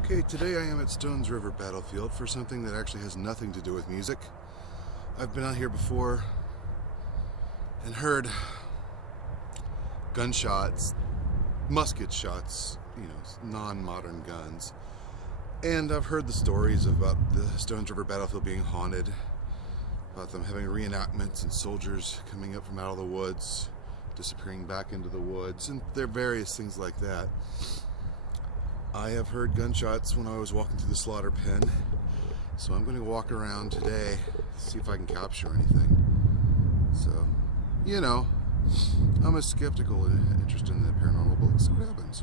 Okay, today I am at Stones River Battlefield for something that actually has nothing to do with music. I've been out here before and heard gunshots, musket shots, non-modern guns. And I've heard the stories about the Stones River Battlefield being haunted, about them having reenactments and soldiers coming up from out of the woods, disappearing back into the woods, and there are various things like that. I have heard gunshots when I was walking through the slaughter pen, so I'm going to walk around today, see if I can capture anything. So, I'm a skeptical and interested in the paranormal, but let's see what happens.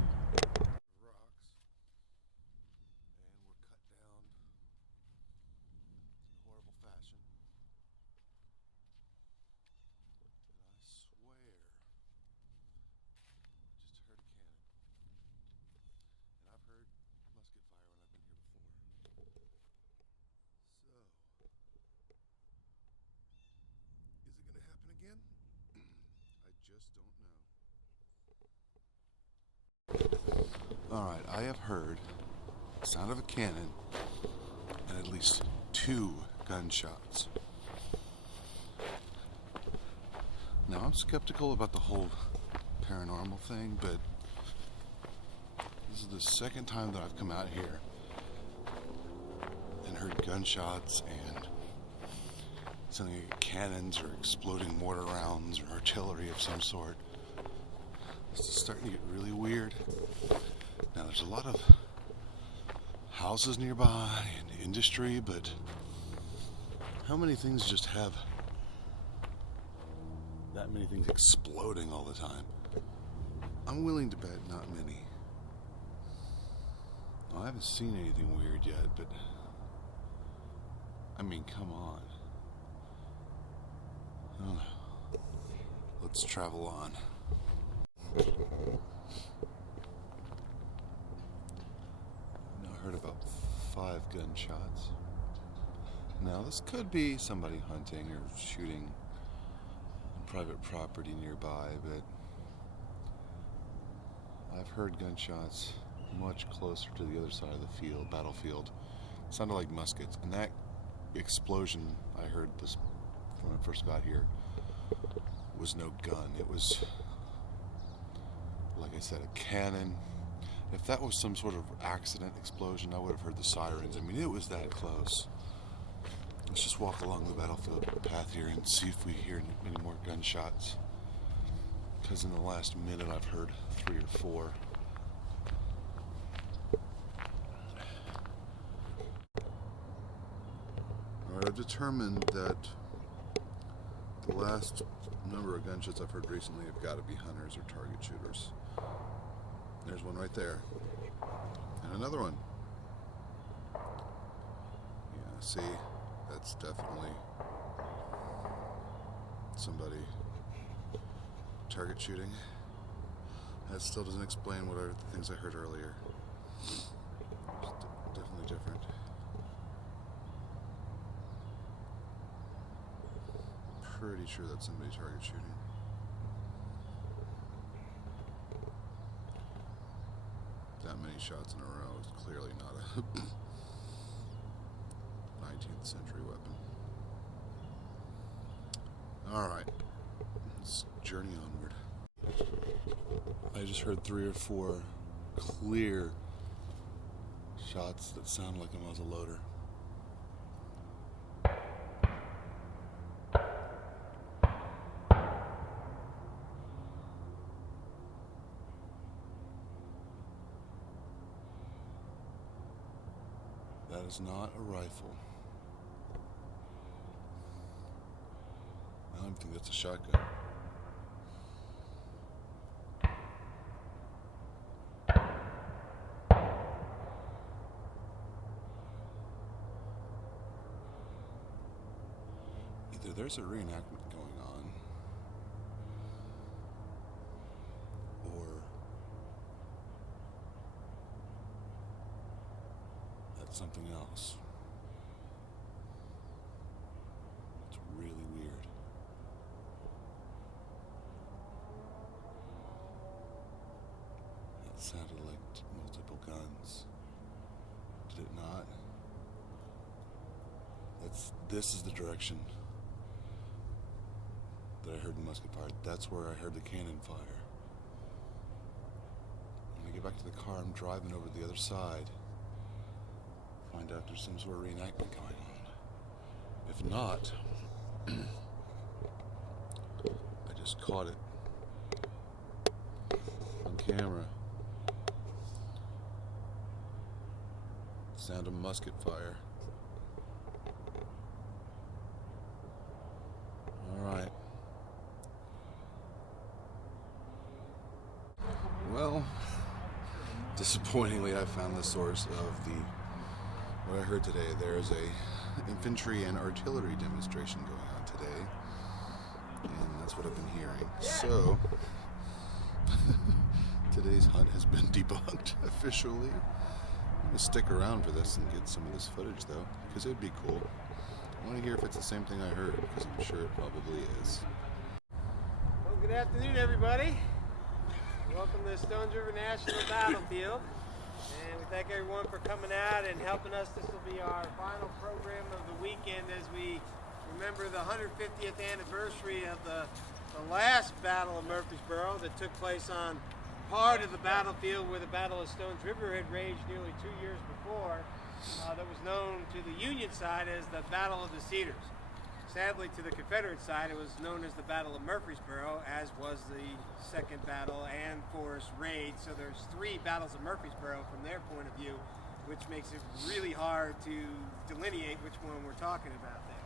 Again? I just don't know. Alright, I have heard the sound of a cannon and at least 2 gunshots. Now, I'm skeptical about the whole paranormal thing, but this is the second time that I've come out here and heard gunshots and something like cannons or exploding mortar rounds or artillery of some sort. This is starting to get really weird. Now, there's a lot of houses nearby and industry, but how many things just have that many things exploding all the time? I'm willing to bet not many. Well, I haven't seen anything weird yet, but I mean, come on. Oh, let's travel on. Now I heard about 5 gunshots. Now this could be somebody hunting or shooting on private property nearby, but I've heard gunshots much closer to the other side of the battlefield. It sounded like muskets, and that explosion I heard this when I first got here was no gun. It was, like I said, a cannon. If that was some sort of accident explosion, I would have heard the sirens. I mean, it was that close. Let's just walk along the battlefield path here and see if we hear any more gunshots, because in the last minute I've heard 3 or 4. Alright, I've determined that the last number of gunshots I've heard recently have got to be hunters or target shooters. There's one right there. And another one. Yeah, see, that's definitely somebody target shooting. That still doesn't explain what are the things I heard earlier. It's definitely different. Pretty sure that's somebody target shooting. That many shots in a row is clearly not a 19th century weapon. Alright, let's journey onward. I just heard 3 or 4 clear shots that sound like a muzzle loader. That is not a rifle. I don't think that's a shotgun. Either there's a reenactment going on, or that's something else. It's really weird. That sounded like multiple guns. This is the direction that I heard the musket fire. That's where I heard the cannon fire. When I get back to the car, I'm driving over to the other side. Find out there's some sort of reenactment going on. If not, I just caught it on camera. Sound of musket fire. Alright. Well, disappointingly, I found the source of what I heard today. There is a infantry and artillery demonstration going on today, and that's what I've been hearing. So, today's hunt has been debunked officially. I'm going to stick around for this and get some of this footage, though, because it would be cool. I want to hear if it's the same thing I heard, because I'm sure it probably is. Well, good afternoon, everybody. Welcome to the Stones River National Battlefield. And we thank everyone for coming out and helping us. This will be our final program of the weekend as we remember the 150th anniversary of the last Battle of Murfreesboro that took place on part of the battlefield where the Battle of Stones River had raged nearly 2 years before, that was known to the Union side as the Battle of the Cedars. Sadly, to the Confederate side, it was known as the Battle of Murfreesboro, as was the Second Battle and Forest Raid. So there's 3 battles of Murfreesboro from their point of view, which makes it really hard to delineate which one we're talking about there.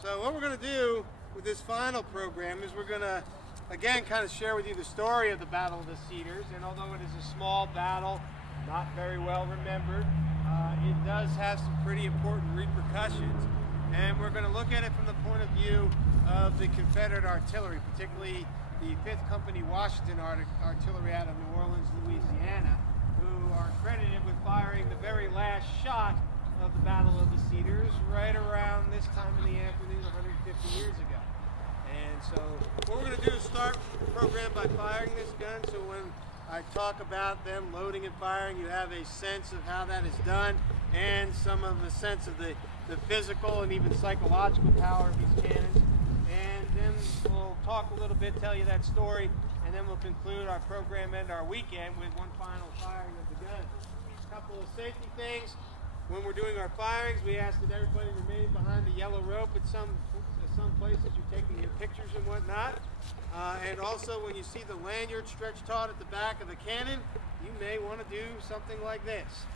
So what we're going to do with this final program is we're going to again kind of share with you the story of the Battle of the Cedars, and although it is a small battle, not very well remembered, it does have some pretty important repercussions, and we're going to look at it from the point of view of the Confederate artillery, particularly the 5th Company Washington Artillery out of New Orleans, Louisiana, who are credited with firing the very last shot of the Battle of the Cedars right around this time in the afternoon 150 years ago. And so what we're going to do is start the program by firing this gun, so when I talk about them loading and firing, you have a sense of how that is done and some of the sense of the physical and even psychological power of these cannons. And then we'll talk a little bit, tell you that story, and then we'll conclude our program and our weekend with one final firing of the gun. A couple of safety things. When we're doing our firings, we ask that everybody remain behind the yellow rope at some places you're taking your pictures and whatnot. And also, when you see the lanyard stretched taut at the back of the cannon, you may want to do something like this,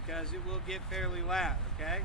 because it will get fairly loud, okay?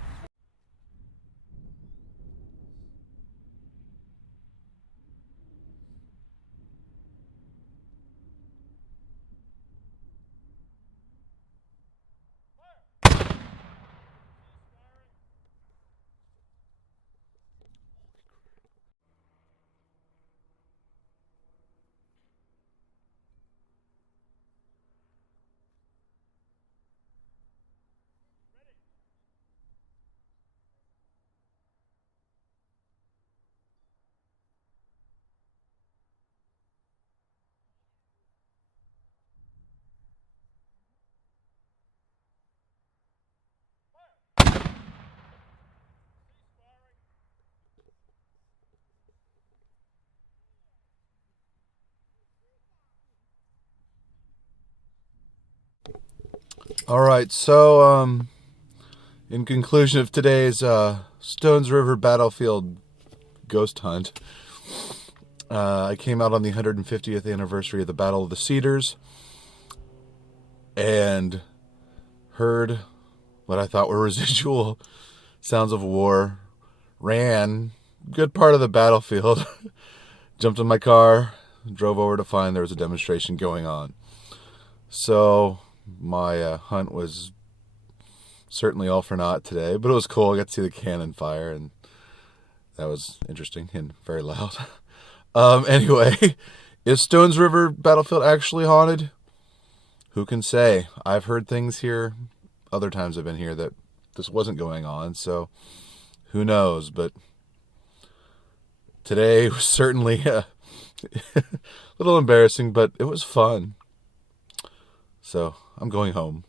All right, so in conclusion of today's Stones River Battlefield ghost hunt, I came out on the 150th anniversary of the Battle of the Cedars and heard what I thought were residual sounds of war, ran a good part of the battlefield, jumped in my car, drove over to find there was a demonstration going on. So my hunt was certainly all for naught today, but it was cool. I got to see the cannon fire, and that was interesting and very loud. Anyway, is Stones River Battlefield actually haunted? Who can say? I've heard things here other times I've been here that this wasn't going on, so who knows? But today was certainly a little embarrassing, but it was fun. So I'm going home.